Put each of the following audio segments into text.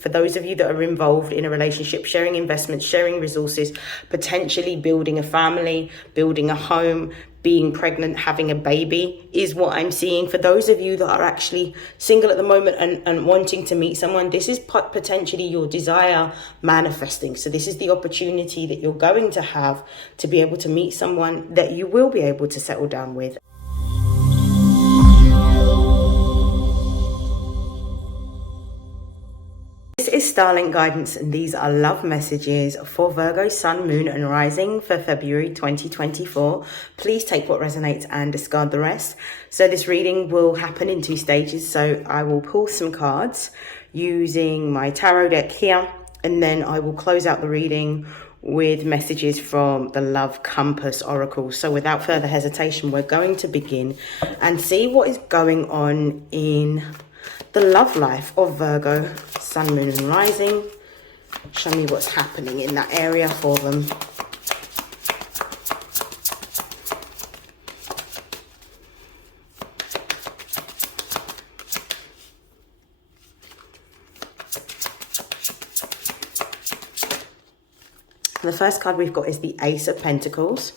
For those of you that are involved in a relationship, sharing investments, sharing resources, potentially building a family, building a home, being pregnant, having a baby is what I'm seeing. For those of you that are actually single at the moment and wanting to meet someone, this is potentially your desire manifesting. So this is the opportunity that you're going to have to be able to meet someone that you will be able to settle down with. This is StarLink guidance, and these are love messages for Virgo, Sun, Moon, and Rising for February 2024. Please take what resonates and discard the rest. So this reading will happen in 2 stages. So I will pull some cards using my tarot deck here, and then I will close out the reading with messages from the Love Compass Oracle. So without further hesitation, we're going to begin and see what is going on in the love life of Virgo, Sun, Moon, and Rising. Show me what's happening in that area for them. The first card we've got is the Ace of Pentacles.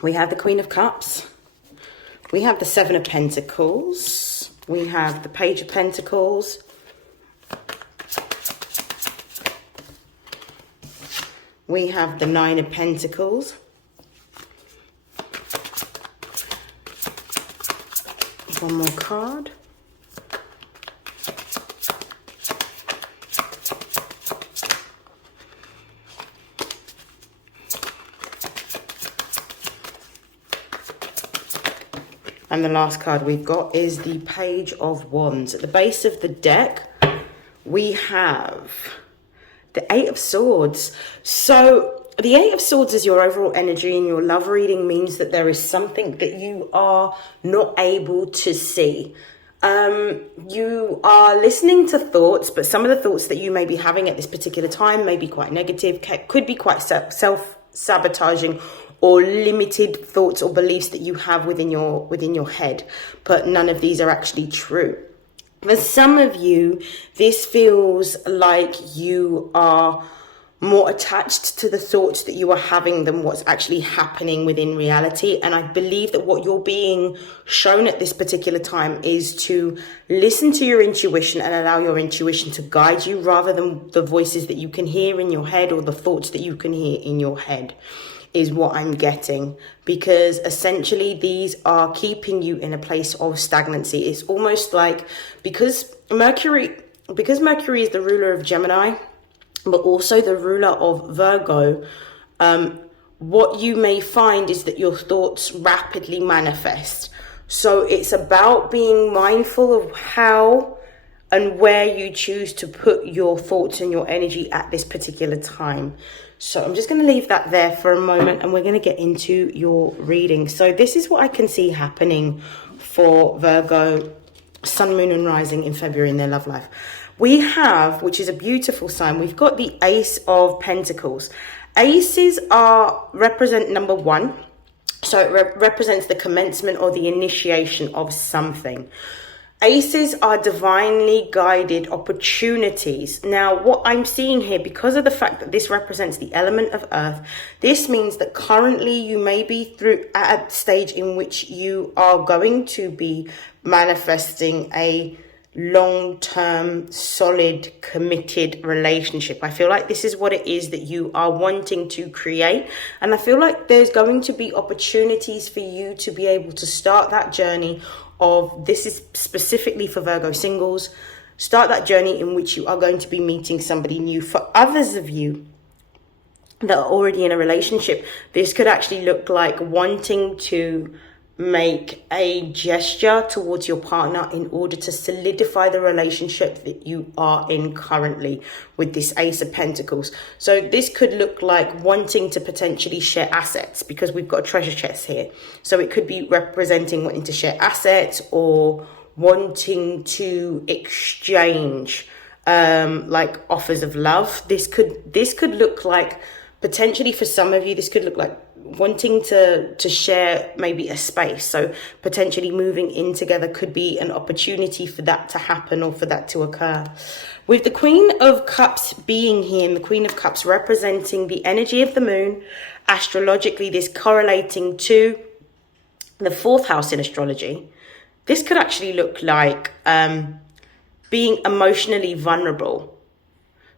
We have the Queen of Cups. We have the Seven of Pentacles. We have the Page of Pentacles. We have the Nine of Pentacles. One more card. And the last card we've got is the Page of Wands. At the base of the deck, we have the Eight of Swords. So the Eight of Swords is your overall energy in your love reading, means that there is something that you are not able to see. You are listening to thoughts, but some of the thoughts that you may be having at this particular time may be quite negative, could be quite self-sabotaging, or limited thoughts or beliefs that you have within your head, but none of these are actually true. For some of you, this feels like you are more attached to the thoughts that you are having than what's actually happening within reality. And I believe that what you're being shown at this particular time is to listen to your intuition and allow your intuition to guide you, rather than the voices that you can hear in your head or the thoughts that you can hear in your head, is what I'm getting. Because essentially these are keeping you in a place of stagnancy. It's almost like, because Mercury is the ruler of Gemini, but also the ruler of Virgo, what you may find is that your thoughts rapidly manifest. So it's about being mindful of how and where you choose to put your thoughts and your energy at this particular time. So I'm just going to leave that there for a moment, and we're going to get into your reading. So this is what I can see happening for Virgo, Sun, Moon, and Rising in February in their love life. We have, which is a beautiful sign, we've got the Ace of Pentacles. Aces represent number 1. So it represents the commencement or the initiation of something. Aces are divinely guided opportunities. Now, what I'm seeing here, because of the fact that this represents the element of earth, this means that currently you may be at a stage in which you are going to be manifesting a long-term, solid, committed relationship. I feel like this is what it is that you are wanting to create. And I feel like there's going to be opportunities for you to be able to start that journey of, this is specifically for Virgo singles, start that journey in which you are going to be meeting somebody new. For others of you that are already in a relationship, this could actually look like wanting to make a gesture towards your partner in order to solidify the relationship that you are in currently with this Ace of Pentacles. So this could look like wanting to potentially share assets, because we've got a treasure chest here. So it could be representing wanting to share assets or wanting to exchange like offers of love. This could look like, potentially for some of you, this could look like wanting to share maybe a space. So potentially moving in together could be an opportunity for that to happen or for that to occur. With the Queen of Cups being here, and the Queen of Cups representing the energy of the moon, astrologically this correlating to the 4th house in astrology, this could actually look like being emotionally vulnerable.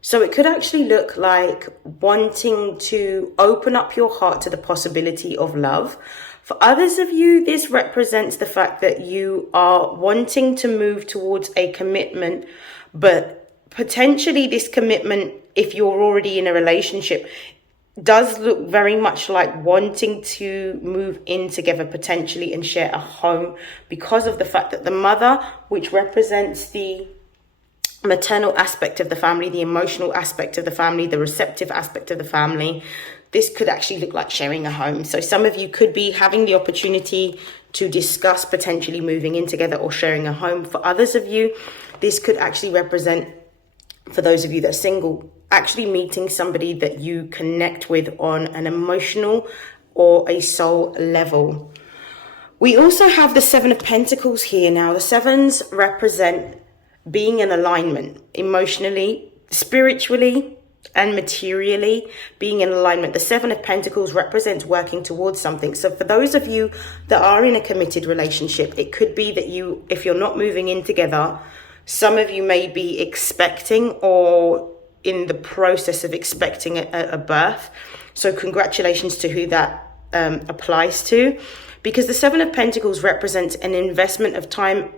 So it could actually look like wanting to open up your heart to the possibility of love. For others of you, this represents the fact that you are wanting to move towards a commitment, but potentially this commitment, if you're already in a relationship, does look very much like wanting to move in together potentially and share a home, because of the fact that the mother, which represents the maternal aspect of the family, the emotional aspect of the family, the receptive aspect of the family, this could actually look like sharing a home. So some of you could be having the opportunity to discuss potentially moving in together or sharing a home. For others of you, this could actually represent, for those of you that are single, actually meeting somebody that you connect with on an emotional or a soul level. We also have the 7 of Pentacles here. Now, the 7s represent being in alignment emotionally, spiritually, and materially, being in alignment. The 7 of Pentacles represents working towards something. So for those of you that are in a committed relationship, it could be that you, if you're not moving in together, some of you may be expecting or in the process of expecting a birth. So congratulations to who that applies to, because the 7 of Pentacles represents an investment of time,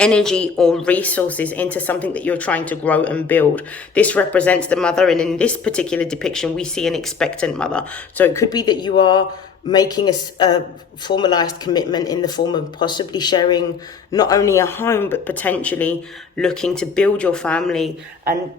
energy, or resources into something that you're trying to grow and build. This represents the mother, and in this particular depiction we see an expectant mother. So it could be that you are making a formalized commitment in the form of possibly sharing not only a home, but potentially looking to build your family, and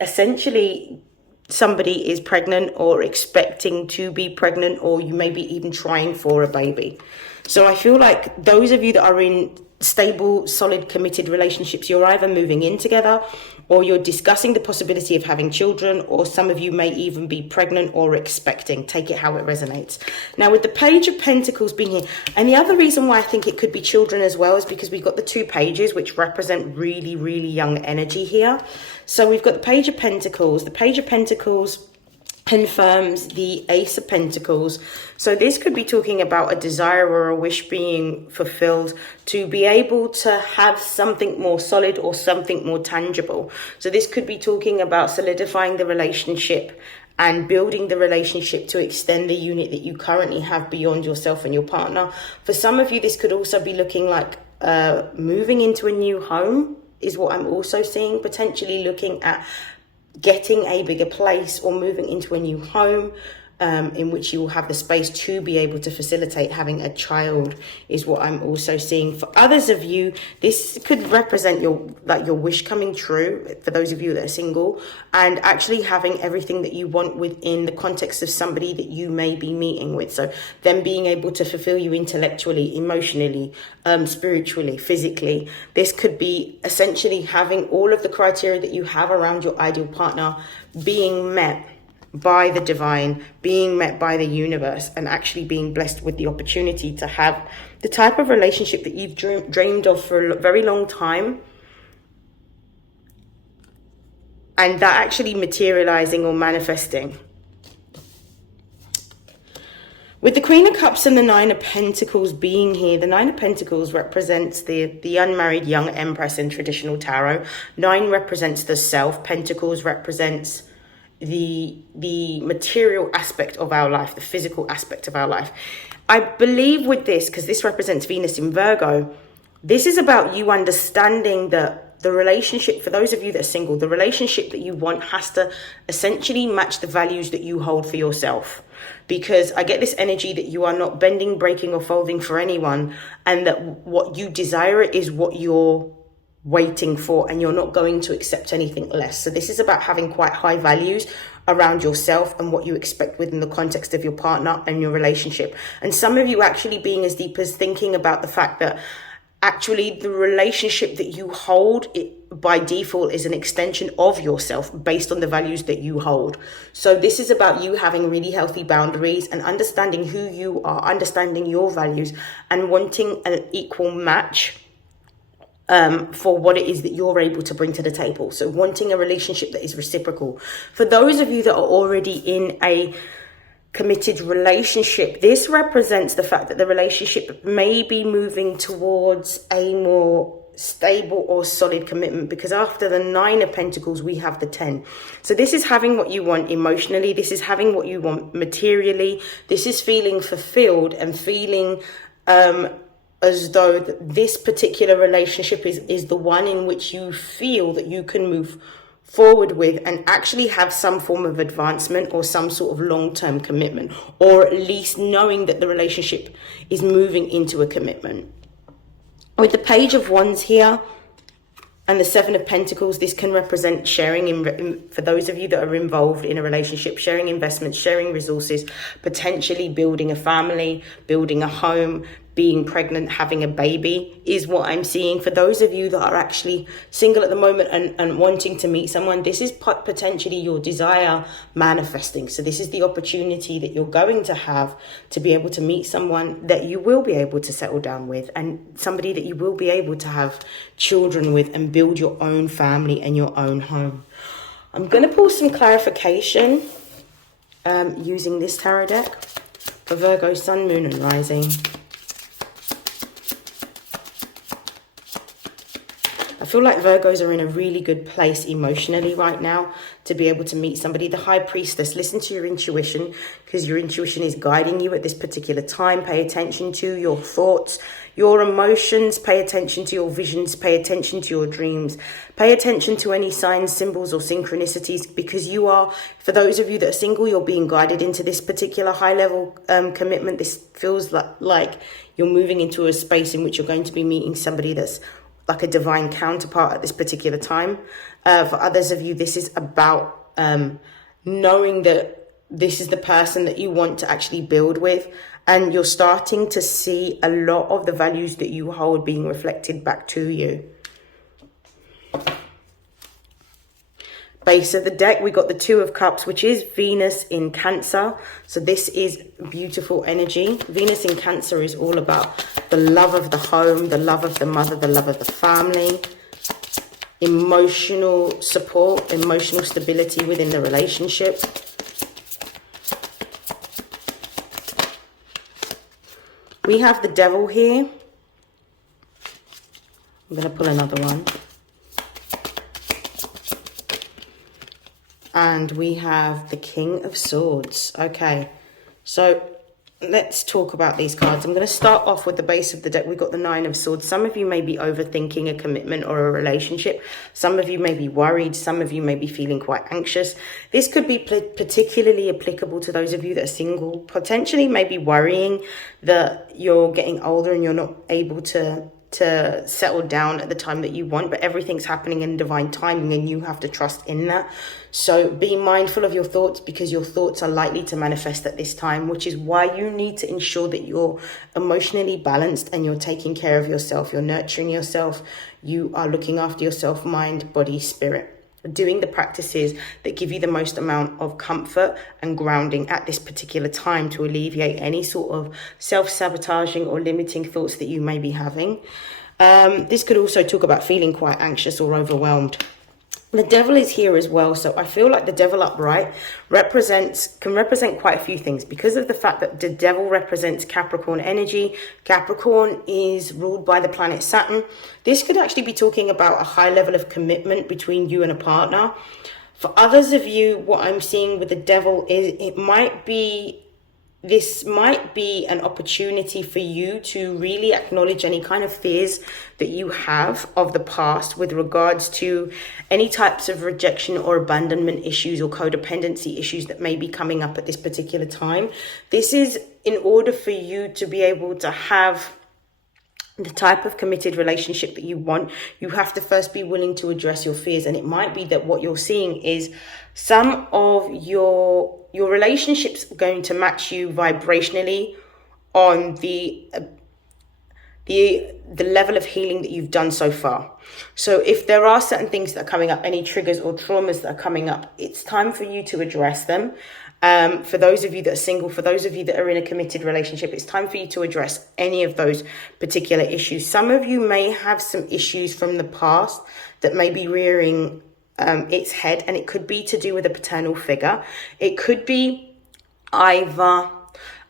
essentially somebody is pregnant or expecting to be pregnant, or you may be even trying for a baby. So I feel like those of you that are in stable, solid, committed relationships, you're either moving in together or you're discussing the possibility of having children, or some of you may even be pregnant or expecting. Take it how it resonates. Now, with the Page of Pentacles being here, and the other reason why I think it could be children as well is because we've got the 2 pages, which represent really, really young energy here. So we've got the Page of Pentacles. The Page of Pentacles confirms the Ace of Pentacles. So this could be talking about a desire or a wish being fulfilled to be able to have something more solid or something more tangible. So this could be talking about solidifying the relationship and building the relationship to extend the unit that you currently have beyond yourself and your partner. For some of you, this could also be looking like moving into a new home is what I'm also seeing, potentially looking at getting a bigger place or moving into a new home in which you will have the space to be able to facilitate having a child is what I'm also seeing. For others of you, this could represent your wish coming true, for those of you that are single, and actually having everything that you want within the context of somebody that you may be meeting with. So them being able to fulfill you intellectually, emotionally, spiritually, physically. This could be essentially having all of the criteria that you have around your ideal partner being met by the divine, being met by the universe, and actually being blessed with the opportunity to have the type of relationship that you've dreamed of for a very long time, and that actually materializing or manifesting. With the Queen of Cups and the 9 of Pentacles being here, the 9 of Pentacles represents the unmarried young empress in traditional tarot. 9 represents the self. Pentacles represents the material aspect of our life, the physical aspect of our life. I believe with this, because this represents Venus in Virgo, this is about you understanding that the relationship, for those of you that are single, the relationship that you want has to essentially match the values that you hold for yourself. Because I get this energy that you are not bending, breaking, or folding for anyone, and that what you desire is what you're waiting for, and you're not going to accept anything less. So this is about having quite high values around yourself and what you expect within the context of your partner and your relationship. And some of you actually being as deep as thinking about the fact that actually the relationship that you hold, it by default is an extension of yourself based on the values that you hold. So this is about you having really healthy boundaries and understanding who you are, understanding your values, and wanting an equal match for what it is that you're able to bring to the table. So wanting a relationship that is reciprocal. For those of you that are already in a committed relationship, this represents the fact that the relationship may be moving towards a more stable or solid commitment, because after the 9 of Pentacles we have the 10. So this is having what you want emotionally, this is having what you want materially, this is feeling fulfilled and feeling as though this particular relationship is the one in which you feel that you can move forward with and actually have some form of advancement or some sort of long-term commitment, or at least knowing that the relationship is moving into a commitment. With the Page of Wands here and the 7 of Pentacles, this can represent sharing for those of you that are involved in a relationship, sharing investments, sharing resources, potentially building a family, building a home, being pregnant, having a baby is what I'm seeing. For those of you that are actually single at the moment and wanting to meet someone, this is potentially your desire manifesting. So this is the opportunity that you're going to have to be able to meet someone that you will be able to settle down with, and somebody that you will be able to have children with and build your own family and your own home. I'm going to pull some clarification using this tarot deck for Virgo, Sun, Moon and Rising. I feel like Virgos are in a really good place emotionally right now to be able to meet somebody. The High Priestess, listen to your intuition, because your intuition is guiding you at this particular time. Pay attention to your thoughts, your emotions, pay attention to your visions, pay attention to your dreams, pay attention to any signs, symbols or synchronicities, because you are, for those of you that are single, you're being guided into this particular high level commitment. This feels like you're moving into a space in which you're going to be meeting somebody that's like a divine counterpart at this particular time. For others of you, this is about knowing that this is the person that you want to actually build with, and you're starting to see a lot of the values that you hold being reflected back to you. Base of the deck, we got the 2 of Cups, which is Venus in Cancer. So this is beautiful energy. Venus in Cancer is all about the love of the home, the love of the mother, the love of the family, emotional support, emotional stability within the relationship. We have the Devil here. I'm going to pull another one. And we have the King of Swords. Okay, so let's talk about these cards. I'm going to start off with the base of the deck. We've got the 9 of Swords. Some of you may be overthinking a commitment or a relationship. Some of you may be worried. Some of you may be feeling quite anxious. This could be particularly applicable to those of you that are single. Potentially maybe worrying that you're getting older and you're not able to settle down at the time that you want, but everything's happening in divine timing and you have to trust in that. So be mindful of your thoughts, because your thoughts are likely to manifest at this time, which is why you need to ensure that you're emotionally balanced and you're taking care of yourself, you're nurturing yourself, you are looking after yourself, mind, body, spirit. Doing the practices that give you the most amount of comfort and grounding at this particular time to alleviate any sort of self-sabotaging or limiting thoughts that you may be having. This could also talk about feeling quite anxious or overwhelmed. The Devil is here as well, so I feel like the Devil upright can represent quite a few things, because of the fact that the Devil represents Capricorn energy. Capricorn is ruled by the planet Saturn. This could actually be talking about a high level of commitment between you and a partner. For others of you, what I'm seeing with the Devil is it might be this might be an opportunity for you to really acknowledge any kind of fears that you have of the past with regards to any types of rejection or abandonment issues or codependency issues that may be coming up at this particular time. This is in order for you to be able to have the type of committed relationship that you want. You have to first be willing to address your fears. And it might be that what you're seeing is some of your relationships going to match you vibrationally on the level of healing that you've done so far. So if there are certain things that are coming up, any triggers or traumas that are coming up, it's time for you to address them. For those of you that are single, for those of you that are in a committed relationship, it's time for you to address any of those particular issues. Some of you may have some issues from the past that may be rearing its head, and it could be to do with a paternal figure. It could be either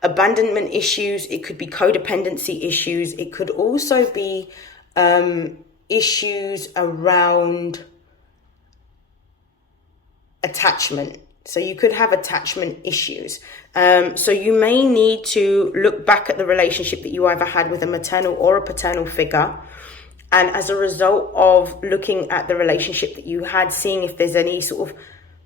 abandonment issues, it could be codependency issues, it could also be issues around attachment. So you could have attachment issues. So you may need to look back at the relationship that you either had with a maternal or a paternal figure. And as a result of looking at the relationship that you had, seeing if there's any sort of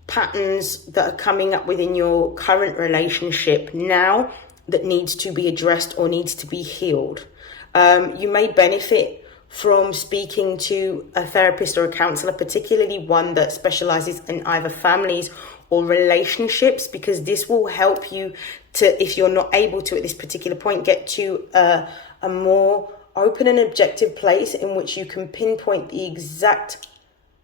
patterns that are coming up within your current relationship now that needs to be addressed or needs to be healed. You may benefit from speaking to a therapist or a counselor, particularly one that specializes in either families or relationships, because this will help you to, if you're not able to at this particular point, get to a more open and objective place in which you can pinpoint the exact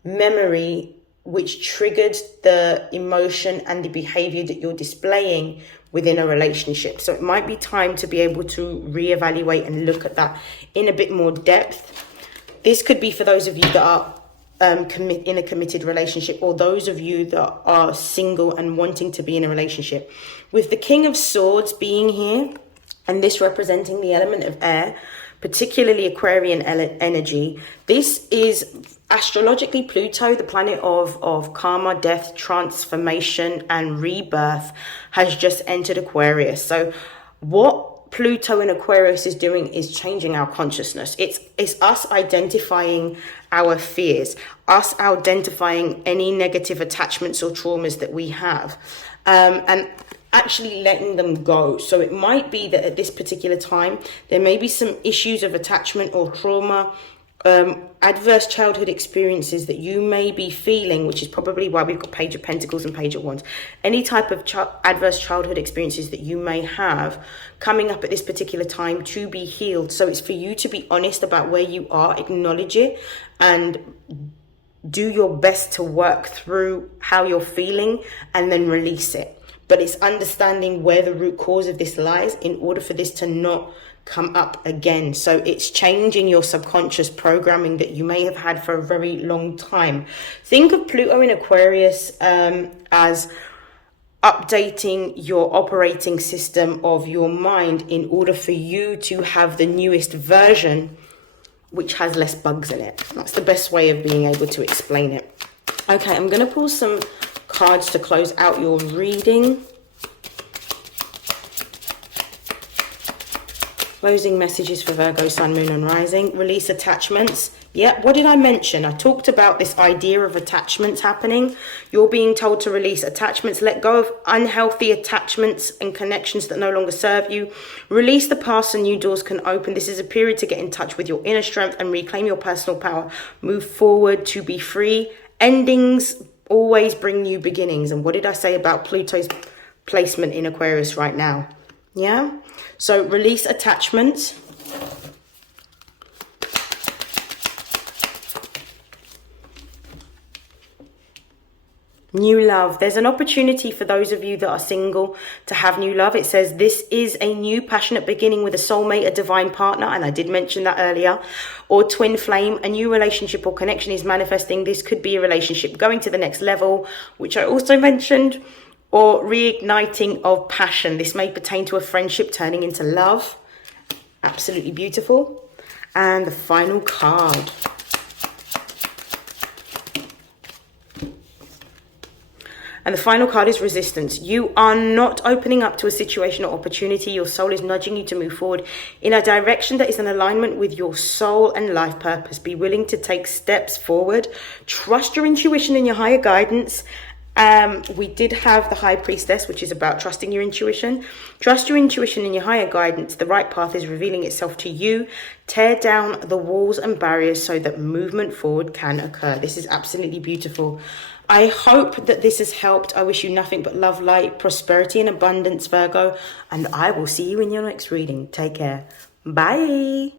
memory which triggered the emotion and the behavior that you're displaying within a relationship. So it might be time to be able to reevaluate and look at that in a bit more depth. This could be for those of you that are in a committed relationship, or those of you that are single and wanting to be in a relationship. With the King of Swords being here, and this representing the element of air, particularly Aquarian energy, this is astrologically Pluto, the planet of karma, death, transformation, and rebirth, has just entered Aquarius. So what Pluto in Aquarius is doing is changing our consciousness. It's us identifying our fears, us identifying any negative attachments or traumas that we have, and actually letting them go. So it might be that at this particular time, there may be some issues of attachment or trauma, adverse childhood experiences that you may be feeling, which is probably why we've got Page of Pentacles and Page of Wands. Any type of adverse childhood experiences that you may have coming up at this particular time to be healed. So it's for you to be honest about where you are, acknowledge it, and do your best to work through how you're feeling and then release it. But it's understanding where the root cause of this lies in order for this to not come up again. So it's changing your subconscious programming that you may have had for a very long time. Think of Pluto in Aquarius as updating your operating system of your mind in order for you to have the newest version, which has less bugs in it. That's the best way of being able to explain it. Okay, I'm going to pull some cards to close out your reading. Closing messages for Virgo, Sun, Moon and Rising. Release attachments. Yeah, what did I mention? I talked about this idea of attachments happening. You're being told to release attachments. Let go of unhealthy attachments and connections that no longer serve you. Release the past and new doors can open. This is a period to get in touch with your inner strength and reclaim your personal power. Move forward to be free. Endings always bring new beginnings. And what did I say about Pluto's placement in Aquarius right now? Yeah? So release attachments. New love. There's an opportunity for those of you that are single to have new love. It says this is a new passionate beginning with a soulmate, a divine partner, and I did mention that earlier, or twin flame. A new relationship or connection is manifesting. This could be a relationship going to the next level, which I also mentioned, or reigniting of passion. This may pertain to a friendship turning into love. Absolutely beautiful. And the final card. And the final card is resistance. You are not opening up to a situation or opportunity. Your soul is nudging you to move forward in a direction that is in alignment with your soul and life purpose. Be willing to take steps forward. Trust your intuition and your higher guidance. We did have the High Priestess, which is about trusting your intuition. Trust your intuition and your higher guidance. The right path is revealing itself to you. Tear down the walls and barriers so that movement forward can occur. This is absolutely beautiful. I hope that this has helped. I wish you nothing but love, light, prosperity, and abundance, Virgo. And I will see you in your next reading. Take care. Bye.